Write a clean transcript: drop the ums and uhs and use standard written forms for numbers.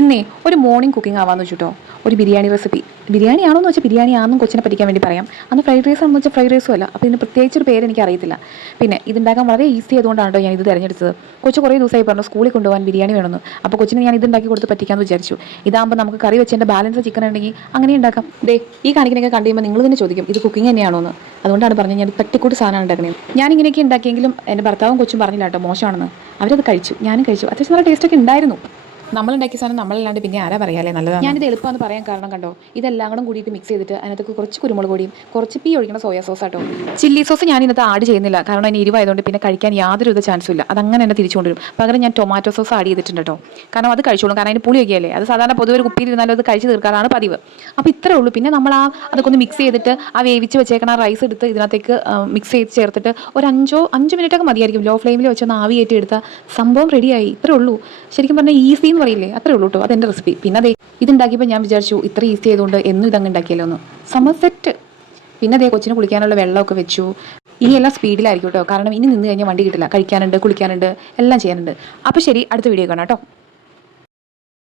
ഇന്നേ ഒരു morning cooking ആവാന്ന് വെച്ചിട്ടോ ഒരു ബിരിയാണി റെസിപ്പി. ബിരിയാണി ആണോ എന്ന് വെച്ചാൽ ബിരിയാണി ആണെന്നും കൊച്ചിനെ പഠിക്കാൻ വേണ്ടി പറയാം. അന്ന് ഫ്രൈഡ് റൈസ് ആണെന്ന് വെച്ചാൽ ഫ്രൈഡ് റൈസും അല്ല. അപ്പോൾ ഇതിന് പ്രത്യേകിച്ചൊരു പേര് എനിക്ക് അറിയത്തില്ല. പിന്നെ ഇതുണ്ടാക്കാൻ വളരെ ഈസി ആയതുകൊണ്ടാണ് കേട്ടോ ഞാൻ ഇത് തിരഞ്ഞെടുത്തത്. കൊച്ചു കുറേ ദിവസമായി പറഞ്ഞു സ്കൂളിൽ കൊണ്ടുപോകാൻ ബിരിയാണി വേണമെന്ന്. അപ്പോൾ കൊച്ചിന് ഞാൻ ഇതുണ്ടാക്കി കൊടുത്ത് പറ്റിക്കാമെന്ന് വിചാരിച്ചു. ഇതാകുമ്പോൾ നമുക്ക് കറി വെച്ചതിൻ്റെ ബാലൻസ് ചിക്കൻ ഉണ്ടെങ്കിൽ അങ്ങനെ ഉണ്ടാക്കാം. ദേ ഈ കാണിക്കണൊക്കെ കണ്ടു കഴിയുമ്പോൾ നിങ്ങൾ തന്നെ ചോദിക്കും ഇത് കുക്കിംഗ് തന്നെയാണോ എന്ന്. അതുകൊണ്ടാണ് പറഞ്ഞത് ഞാൻ തട്ടിക്കൂട്ട് സാധനമാണ് ഉണ്ടാക്കുന്നത്. ഞാനിങ്ങനെയൊക്കെ ഉണ്ടാക്കിയെങ്കിലും എൻ്റെ ഭർത്താവും കൊച്ചും പറഞ്ഞില്ല കേട്ടോ മോശമാണെന്ന്. അവരത് കഴിച്ചു, ഞാനും കഴിച്ചു. അത്യാവശ്യം നല്ല ടേസ്റ്റൊക്കെ ഉണ്ടായിരുന്നു. നമ്മളുണ്ടാക്കിയ സാധനം നമ്മളല്ലാണ്ട് പിന്നെ ആരാ പറയാല്ലേ നല്ലതാണ്. ഞാനിത് എളുപ്പമെന്ന് പറയാൻ കാരണം കണ്ടോ, ഇതെല്ലാം കൂടെ കൂടിയിട്ട് മിക്സ് ചെയ്തിട്ട് അതിനകത്ത് കുറച്ച് കുരുമുളക് പൊടിയും കുറച്ച് പീ ഒഴിക്കുന്ന സോയാ സോസ് ആട്ടോ. ചില്ലി സോസ് ഞാൻ ഇതിനകത്ത് ആഡ് ചെയ്യുന്നില്ല, കാരണം അതിന് എരിവായതുകൊണ്ട് പിന്നെ കഴിക്കാൻ യാതൊരു ചാൻസും ഇല്ല. അതങ്ങനെ തന്നെ തിരിച്ചുകൊണ്ടുവരും. പകരം ഞാൻ ടൊമാറ്റോ സോസ് ആഡ് ചെയ്തിട്ടുണ്ട് കേട്ടോ, കാരണം അത് കഴിച്ചോളും. കാരണം അതിന് പുളിയൊക്കെ അല്ലേ, അത് സാധാരണ പൊതുവെ ഒരു കുപ്പിയിലിരുന്നാലും അത് കഴിച്ച് തീർക്കാറാണ് പതിവ്. അപ്പോൾ ഇത്രേ ഉള്ളൂ. പിന്നെ നമ്മൾ അതൊക്കെ ഒന്ന് മിക്സ് ചെയ്തിട്ട് വേവിച്ച് വെച്ചേക്കണ റൈസ് എടുത്ത് ഇതിനകത്തേക്ക് മിക്സ് ചെയ്ത് ചേർത്തിട്ട് ഒരു 5 മിനിറ്റൊക്കെ മതിയായിരിക്കും. ലോ ഫ്ലെയിമിൽ വെച്ചൊന്ന് ആവി കയറ്റി എടുത്താൽ സംഭവം റെഡിയായി. ഇത്രേ ഉള്ളൂ. ശരിക്കും പറഞ്ഞാൽ ഈസി എന്ന് പറയില്ലേ, അത്രേ ഉള്ളൂ കേട്ടോ. അതെൻ്റെ റെസിപ്പി. പിന്നെ അതേ ഇതുണ്ടാക്കിയപ്പോൾ ഞാൻ വിചാരിച്ചു ഇത്ര ഈസി ആയതുകൊണ്ട് എന്നും ഇതങ്ങ് ഉണ്ടാക്കിയല്ലോ ഒന്ന്. സെറ്റ്. പിന്നെ അതേ കൊച്ചിന് കുളിക്കാനുള്ള വെള്ളമൊക്കെ വെച്ചു. ഇനിയെല്ലാം സ്പീഡിലായിരിക്കും കേട്ടോ, കാരണം ഇനി നിന്ന് കഴിഞ്ഞാൽ വണ്ടി കിട്ടില്ല. കഴിക്കാനുണ്ട്, കുളിക്കാനുണ്ട്, എല്ലാം ചെയ്യാനുണ്ട്. അപ്പോൾ ശരി, അടുത്ത വീഡിയോ കാണാം കേട്ടോ.